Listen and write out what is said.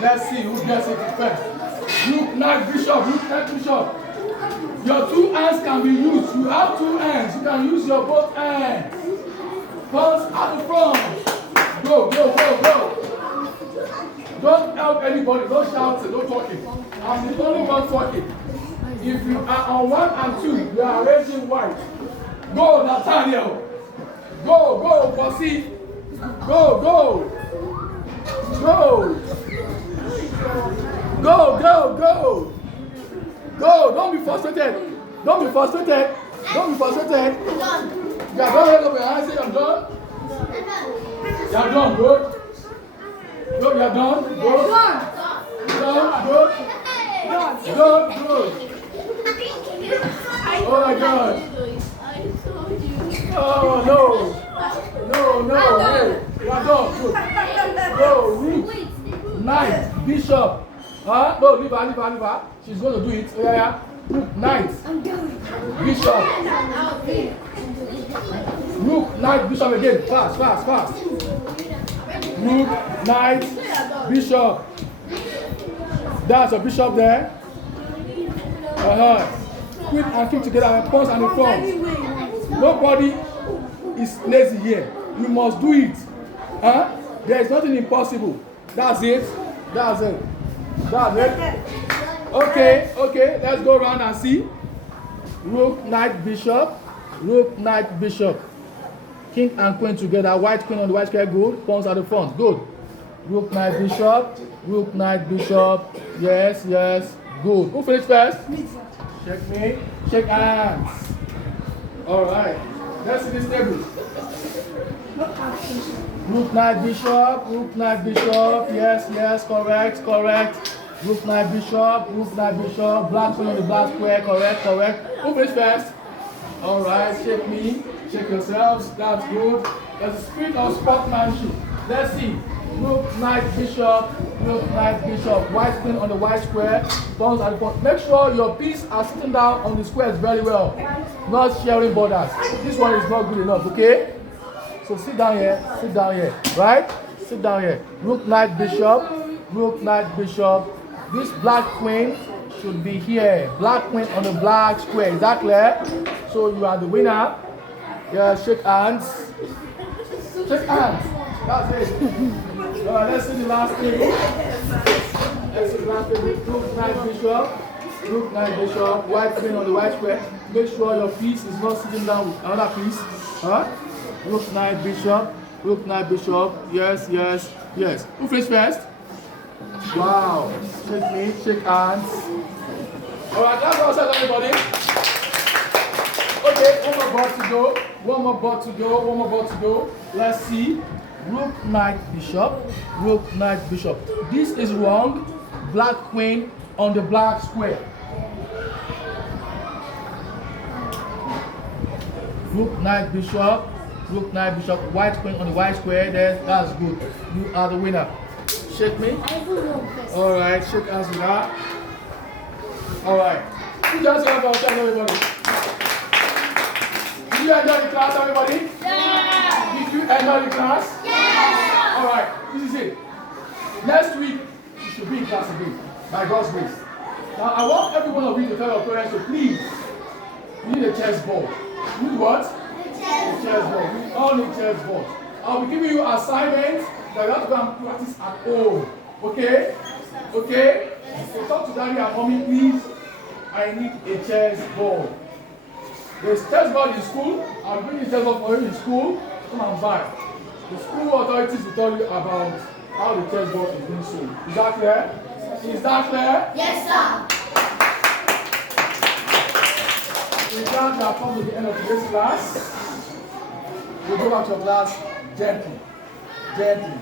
Let's see who gets it first. Rook, knight, bishop, rook, knight, bishop. Your two hands can be used. You have two hands. You can use your both hands. Pawns at the front. Go, go, go, go. Don't help anybody. Don't shout it. Don't talk it. I'm the only one talking. If you are on 1 and 2, you are raising white. Go, Nathaniel. Go, go, Bossy. Go, go. Go. Go, go, go. Go. Don't be frustrated. Don't be frustrated. Don't be frustrated. You are done. Raise up your hands. Say I'm done. You are done. Good. Good. You are done. Good. Done. Good. Good. Good. Oh my God. Oh no. No, no. Hey. You are done. Good. Go. Rook. Knight. Bishop. Huh? No, leave her, leave her, leave her. She's going to do it. Oh, yeah, yeah. Rook, knight. Bishop. Rook, knight, bishop again. Fast, fast, fast. Rook, knight, bishop. That's a bishop there. Queen and king together and pawns and the front. Nobody is lazy here. You must do it. Huh? There is nothing impossible. That's it. That's it. That's it. Okay, okay. Let's go around and see. Rook, knight, bishop. Rook, knight, bishop. King and queen together. White queen on the white square. Good. Pawns at the front. Good. Rook, knight, bishop. Rook, knight, bishop. Yes, yes. Good. Who finished first? Check me. Shake hands. All right. Let's see this table. Rook, knight, bishop. Rook, knight, bishop. Yes, yes. Correct, correct. Rook, knight, bishop. Rook, knight, bishop. Black queen on the black square. Correct, correct. Who finished first? All right. Shake me. Shake yourselves. That's good. There's a spirit of sportsmanship. Let's see. Rook, knight, bishop. Rook, knight, bishop. White queen on the white square. Pawns at the front. Make sure your pieces are sitting down on the squares very well. Not sharing borders. This one is not good enough, okay? So sit down here. Sit down here. Right? Sit down here. Rook, knight, bishop. Rook, knight, bishop. This black queen should be here. Black queen on the black square. Is that clear? So you are the winner. Yeah, shake hands. Shake hands. That's it. Let's see the last table. Let's see the last table. Rook, knight, bishop. Rook, knight, bishop. White queen on the white square. Make sure your piece is not sitting down with another piece. Huh? Rook, knight, bishop. Rook, knight, bishop. Yes, yes, yes. Who finished first? Wow. Shake me. Shake hands. Alright, that's all said, everybody. Okay, one more board to go. One more board to go. One more board to go. Let's see. Rook, knight, bishop. Rook, knight, bishop. This is wrong. Black queen on the black square. Rook, knight, bishop. Rook, knight, bishop. White queen on the white square. There, that's good. You are the winner. Shake me. Alright, shake hands with that. Alright. Put your hands together, everybody. Did you enjoy the class, everybody? Yeah. Did you enjoy the class? Yeah. Alright, this is it. Next week, you should be in class again, by God's grace. Now, I want every one of you to tell your parents to please, you need a chessboard. You need what? A chessboard. We all need chessboard. I'll be giving you assignments that you have to go and practice at home. Okay? Okay? So talk to daddy and mommy, please. I need a chessboard. There's chessboard in school. I'll bring the chessboard for you in school. Come and buy. The school authorities will tell you about how the chessboard is being sold. Is that clear? Is that clear? Yes, sir. With that, we have come to the end of today's class. We'll go back to your class gently. Gently.